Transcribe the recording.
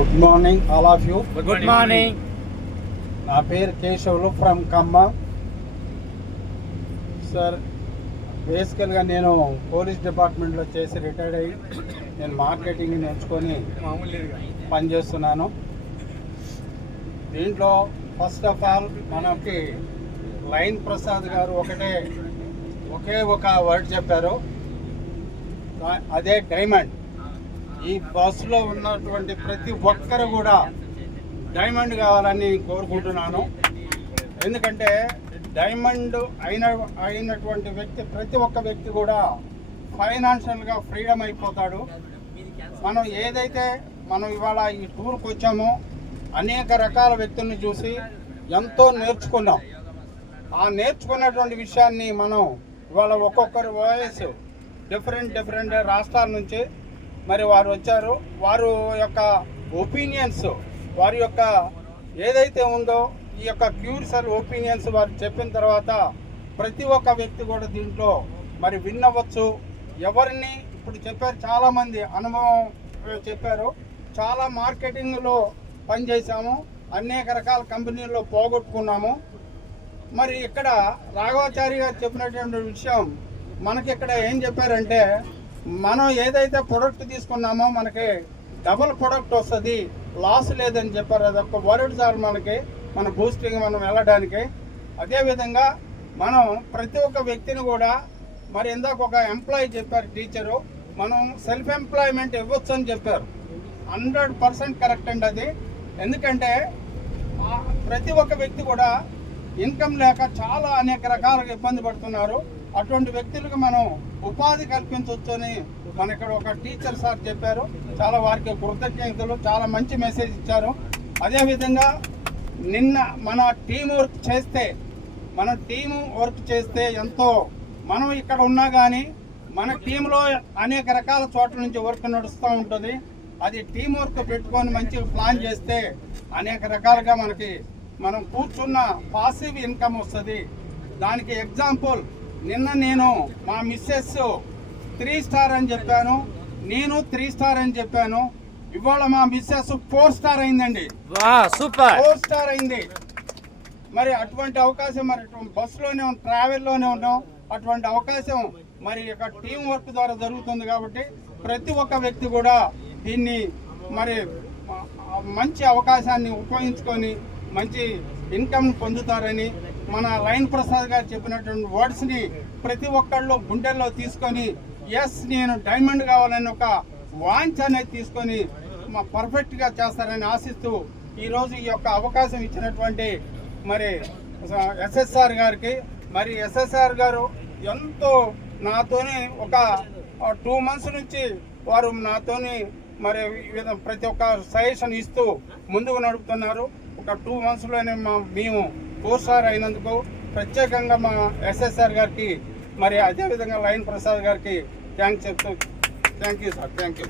Good morning all of you. Good morning. నా పేరు Keshavulu from Khammam. Sir, బేసికల్గా నేను పోలీస్ డిపార్ట్మెంట్లో చేసి రిటైర్డ్ అయ్యి నేను మార్కెటింగ్ నేర్చుకొని పనిచేస్తున్నాను. దీంట్లో ఫస్ట్ ఆఫ్ ఆల్ మనకి లైన్ ప్రసాద్ గారు ఒకే ఒక వర్డ్ చెప్పారు, అదే డైమండ్. ఈ బస్సులో ఉన్నటువంటి ప్రతి ఒక్కరు కూడా డైమండ్ కావాలని కోరుకుంటున్నాను. ఎందుకంటే డైమండ్ అయినటువంటి వ్యక్తి, ప్రతి ఒక్క వ్యక్తి కూడా ఫైనాన్షియల్గా ఫ్రీడమ్ అయిపోతాడు. మనం ఇవాళ ఈ టూర్కి వచ్చామో అనేక రకాల వ్యక్తుల్ని చూసి ఎంతో నేర్చుకున్నాం. ఆ నేర్చుకున్నటువంటి విషయాన్ని మనం ఇవాళ ఒక్కొక్కరు వాయిస్ డిఫరెంట్ రాష్ట్రాల నుంచి మరి వారు వచ్చారు. వారు యొక్క ఒపీనియన్స్, వారి యొక్క ఏదైతే ఉందో ఈ యొక్క క్యూరిసల్ ఒపీనియన్స్ వారు చెప్పిన తర్వాత ప్రతి ఒక్క వ్యక్తి కూడా దీంట్లో మరి విన్నవచ్చు. ఎవరిని ఇప్పుడు చెప్పారు, చాలామంది అనుభవం చెప్పారు. చాలా మార్కెటింగ్లో పనిచేసాము, అనేక రకాల కంపెనీల్లో పోగొట్టుకున్నాము. మరి ఇక్కడ రాఘవాచారి గారు చెప్పినటువంటి విషయం మనకి ఇక్కడ ఏం చెప్పారంటే, మనం ఏదైతే ప్రొడక్ట్ తీసుకున్నామో మనకి డబుల్ ప్రొడక్ట్ వస్తుంది, లాస్ లేదని చెప్పారు. అదొక వర్డ్ సార్ మనకి, మన బూస్టింగ్ మనం వెళ్ళడానికి. అదేవిధంగా మనం ప్రతి ఒక్క వ్యక్తిని కూడా మరి ఇందాక ఒక ఎంప్లాయీ చెప్పారు టీచరు, మనం సెల్ఫ్ ఎంప్లాయ్మెంట్ ఇవ్వచ్చు అని చెప్పారు. 100% కరెక్ట్ అండి అది. ఎందుకంటే ప్రతి ఒక్క వ్యక్తి కూడా ఇన్కమ్ లేక చాలా అనేక రకాలుగా ఇబ్బంది పడుతున్నారు. అటువంటి వ్యక్తులకు మనం ఉపాధి కల్పించవచ్చు అని మన ఇక్కడ ఒక టీచర్ సార్ చెప్పారు. చాలా వారికి కృతజ్ఞతలు, చాలా మంచి మెసేజ్ ఇచ్చారు. అదేవిధంగా నిన్న మన టీం వర్క్ చేస్తే ఎంతో, మనం ఇక్కడ ఉన్నా కానీ మన టీంలో అనేక రకాల చోట్ల నుంచి వర్క్ నడుస్తూ ఉంటుంది. అది టీం వర్క్ పెట్టుకొని మంచిగా ప్లాన్ చేస్తే అనేక రకాలుగా మనం కూర్చున్న పాసివ్ ఇన్కమ్ వస్తుంది. దానికి ఎగ్జాంపుల్, నిన్న నేను మా మిస్సెస్ 3 స్టార్ అని చెప్పాను, నేను 3 స్టార్ అని చెప్పాను. ఇవాళ మా మిస్సెస్ 4 స్టార్ అయిందండి. సూపర్, 4 స్టార్ అయింది. మరి అటువంటి అవకాశం మరి బస్సులోనే ట్రావెల్లోనే ఉన్నాం. అటువంటి అవకాశం మరి యొక్క టీం వర్క్ ద్వారా జరుగుతుంది. కాబట్టి ప్రతి ఒక్క వ్యక్తి కూడా దీన్ని మరి మంచి అవకాశాన్ని ఉపయోగించుకొని మంచి ఇన్కమ్ పొందుతారని, మన లైన్ ప్రసాద్ గారు చెప్పినటువంటి వర్డ్స్ని ప్రతి ఒక్కళ్ళు గుండెల్లో తీసుకొని, ఎస్ నేను డైమండ్ కావాలని ఒక వాంఛ అనేది తీసుకొని పర్ఫెక్ట్గా చేస్తారని ఆశిస్తూ ఈరోజు ఈ యొక్క అవకాశం ఇచ్చినటువంటి మరి ఎస్ఎస్ఆర్ గారికి, మరి ఎస్ఎస్ఆర్ గారు ఎంతో నాతోని ఒక 2 months నుంచి వారు నాతోని మరి ప్రతి ఒక్క సజెషన్ ఇస్తూ ముందుకు నడుపుతున్నారు. ఒక 2 monthsలోనే మేము 4 స్టార్ అయినందుకు ప్రత్యేకంగా మా ఎస్ఎస్ఆర్ గారికి, మరి అదేవిధంగా లైన్ ప్రసాద్ గారికి థ్యాంక్స్ చెప్తూ, thank you sir, thank you.